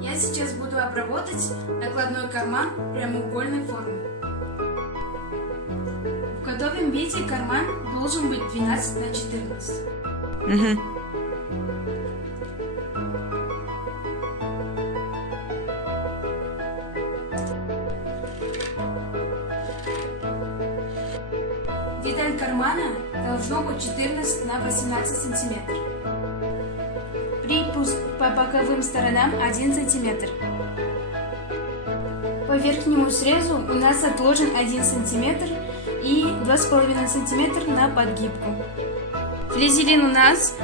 Я сейчас буду обработать накладной карман прямоугольной формы. В готовом виде карман должен быть 12 на 14. Деталь кармана должно быть 14 на 18 сантиметров. Припуск по боковым сторонам 1 сантиметр. По верхнему срезу у нас отложен 1 сантиметр и 2,5 сантиметра на подгибку. Флизелин у нас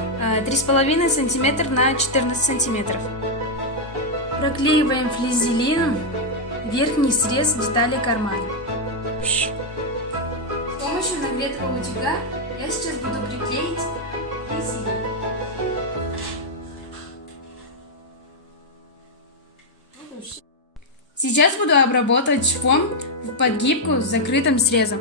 3,5 сантиметра на 14 сантиметров. Проклеиваем флизелином верхний срез детали кармана. С помощью нагретого утюга я сейчас буду приклеить флизелин. Сейчас буду обработать швом в подгибку с закрытым срезом.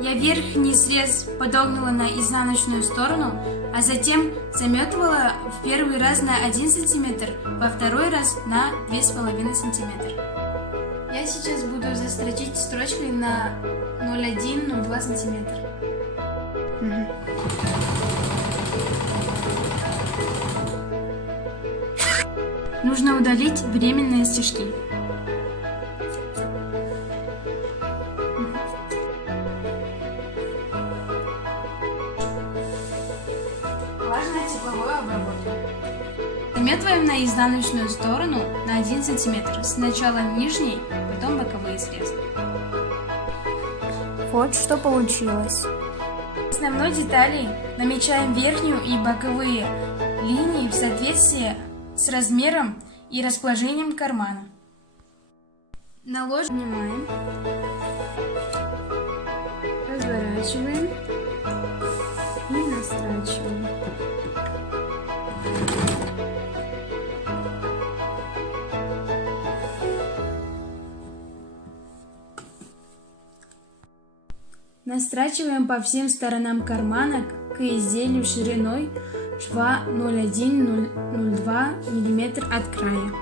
Я верхний срез подогнула на изнаночную сторону, а затем заметывала в первый раз на 1 см, во второй раз на 2,5 см. Я сейчас буду застрочить строчкой на 0,1-0,2 см. Нужно удалить временные стежки. Важная тепловая обработка. Заметываем на изнаночную сторону на 1 см. Сначала нижний, потом боковые срезы. Вот что получилось. В основной детали намечаем верхнюю и боковые линии в соответствии с размером и расположением кармана. Снимаем, разворачиваем и настрачиваем. Настрачиваем по всем сторонам кармана к изделию шириной шва 0,1-0,02 мм от края.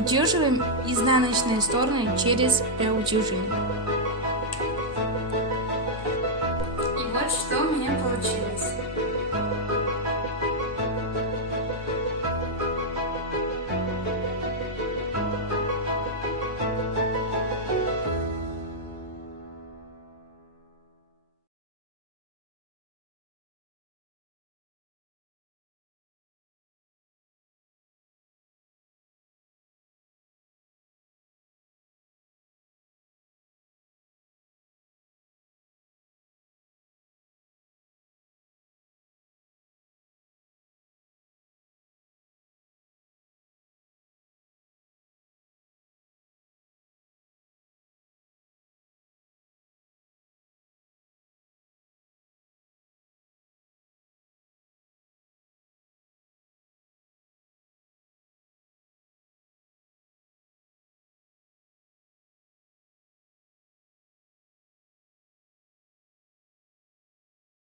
Удерживаем изнаночные стороны через преутяжение. И вот что у меня получилось.